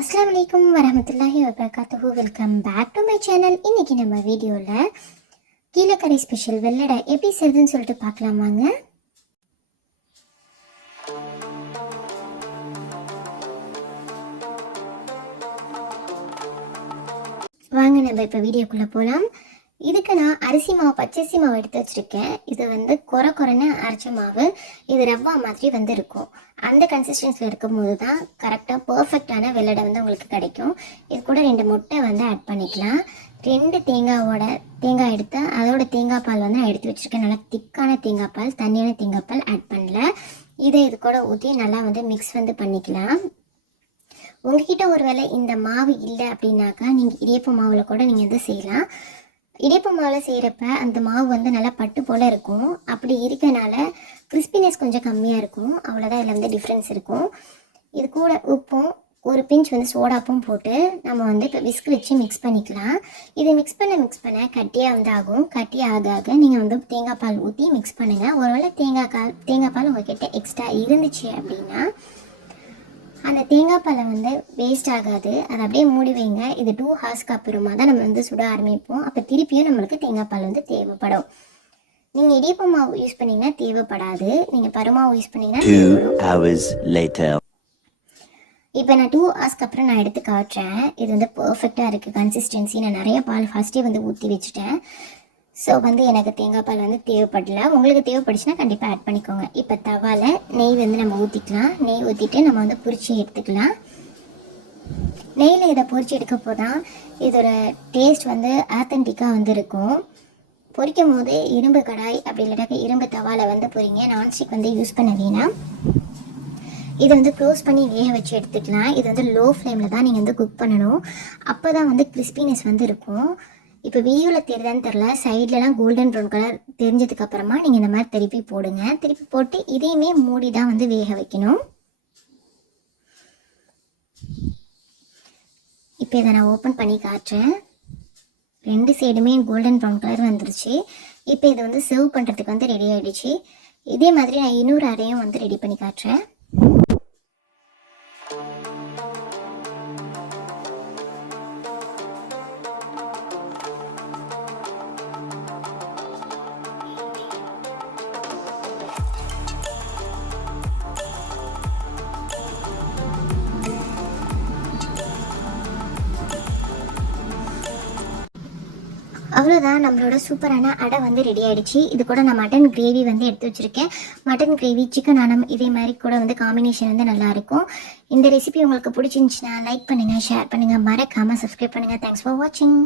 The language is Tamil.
அஸ்ஸலாமு அலைக்கும் வரஹ்மத்துல்லாஹி வபரகாத்துஹு. Welcome back to my channel. இன்னைக்கு நம்ம வீடியோவில் கீழக்கரை ஸ்பெஷல் வெள்ளடை எப்படி செய்யுதுன்னு சொல்லிட்டு பார்க்கலாமாங்க. வாங்க நம்ம இப்போ வீடியோக்குள்ளே போகலாம். இதுக்கு நான் அரிசி மாவு பச்சரிசி மாவு எடுத்து வச்சுருக்கேன். இது வந்து குறைன்னு அரைச்ச மாவு. இது ரவ்வா மாதிரி இருக்கும். அந்த கன்சிஸ்டன்சியில் இருக்கும்போது தான் கரெக்டாக பர்ஃபெக்டான வெள்ளடை உங்களுக்கு கிடைக்கும். இது கூட 2 முட்டை ஆட் பண்ணிக்கலாம். 2 தேங்காய் எடுத்து அதோட தேங்காய் பால் நான் எடுத்து வச்சுருக்கேன். நல்லா திக்கான தேங்காய் பால், தண்ணியான தேங்காய் பால் ஆட் பண்ணல. இதை இது கூட ஊற்றி நல்லா மிக்ஸ் பண்ணிக்கலாம். உங்ககிட்ட ஒரு வேளை இந்த மாவு இல்லை அப்படின்னாக்கா நீங்கள் இடியப்ப மாவில் கூட நீங்கள் செய்யலாம். இடியப்ப மாவில் செய்கிறப்ப அந்த மாவு நல்லா பட்டு போல் இருக்கும். அப்படி இருக்கனால கிறிஸ்பினஸ் கொஞ்சம் கம்மியாக இருக்கும். அவ்வளோதான் இதில் டிஃப்ரென்ஸ் இருக்கும். இது கூட உப்பும் ஒரு பிஞ்ச் சோடாப்பும் போட்டு நம்ம இப்போ விஸ்க் வச்சு மிக்ஸ் பண்ணிக்கலாம். இது மிக்ஸ் பண்ண கட்டியாக ஆகும். கட்டியாக ஆக நீங்கள் தேங்காய் பால் ஊற்றி மிக்ஸ் பண்ணுங்கள். ஒருவேளை தேங்காய் பால் உங்கள்கிட்ட எக்ஸ்ட்ரா இருந்துச்சு அப்படின்னா அந்த தேங்காய் பாலை வேஸ்ட் ஆகாது. அதை அப்படியே மூடி வைங்க. இது 2 ஹார்ஸ்க்கு அப்புறமா தான் நம்ம சுட ஆரம்பிப்போம். அப்போ திருப்பியும் நம்மளுக்கு தேங்காய் பால் தேவைப்படும். நீங்கள் இடியப்ப மாவு யூஸ் பண்ணிங்கன்னா தேவைப்படாது. நீங்கள் பருமாவு யூஸ் பண்ணிங்கன்னா 2 hours later. இப்போ நான் 2 ஹார்ஸ்க்கு அப்புறம் நான் எடுத்து காட்டுறேன். இது பர்ஃபெக்டாக இருக்குது கன்சிஸ்டன்சி. நான் நிறைய பால் ஃபஸ்ட்டே ஊற்றி வச்சுட்டேன். ஸோ எனக்கு தேங்காய் பால் தேவைப்படல. உங்களுக்கு தேவைப்படுச்சுன்னா கண்டிப்பாக ஆட் பண்ணிக்கோங்க. இப்போ தவாவில் நெய் நம்ம ஊற்றிக்கலாம். நெய் ஊற்றிட்டு நம்ம பொரிச்சு எடுத்துக்கலாம். நெய்யில் இதை பொரிச்சு எடுக்கப்போ தான் இதோட டேஸ்ட் ஆத்தென்டிக்காக இருக்கும். பொரிக்கும் போது இரும்பு கடாய் அப்படி இல்லாட்டாக்க இரும்பு தவாவில் பொரிங்க. நான்ஸ்டிக் யூஸ் பண்ண வேணாம். இதை க்ளோஸ் பண்ணி வேக வச்சு எடுத்துக்கலாம். இது லோ ஃப்ளேமில் தான் நீங்கள் குக் பண்ணணும். அப்போ தான் கிறிஸ்பினஸ் இருக்கும். இப்போ வீடியோவில் தெரியுதான்னு தெரில, சைட்லலாம் கோல்டன் ப்ரௌன் கலர் தெரிஞ்சதுக்கப்புறமா நீங்கள் இந்த மாதிரி திருப்பி போடுங்க. திருப்பி போட்டு இதையுமே மூடி தான் வேக வைக்கணும். இப்போ இதை நான் ஓப்பன் பண்ணி காட்டுறேன். 2 சைடுமே கோல்டன் ப்ரௌன் கலர் வந்துருச்சு. இப்போ இதை சர்வ் பண்ணுறதுக்கு ரெடி ஆகிடுச்சு. இதே மாதிரி நான் இன்னொரு அரையும் ரெடி பண்ணி காட்டுறேன். அவ்வளோதான், நம்மளோட சூப்பரான அடை ரெடி ஆகிடுச்சு. இது கூட நான் மட்டன் கிரேவி எடுத்து வச்சுருக்கேன். மட்டன் கிரேவி சிக்கன் அனம் இதே மாதிரி கூட காம்பினேஷன் நல்லாயிருக்கும். இந்த ரெசிபி உங்களுக்கு பிடிச்சிருந்துச்சுன்னா லைக் பண்ணுங்கள், ஷேர் பண்ணுங்கள், மறக்காமல் சப்ஸ்கிரைப் பண்ணுங்கள். தேங்க்ஸ் ஃபார் வாட்சிங்.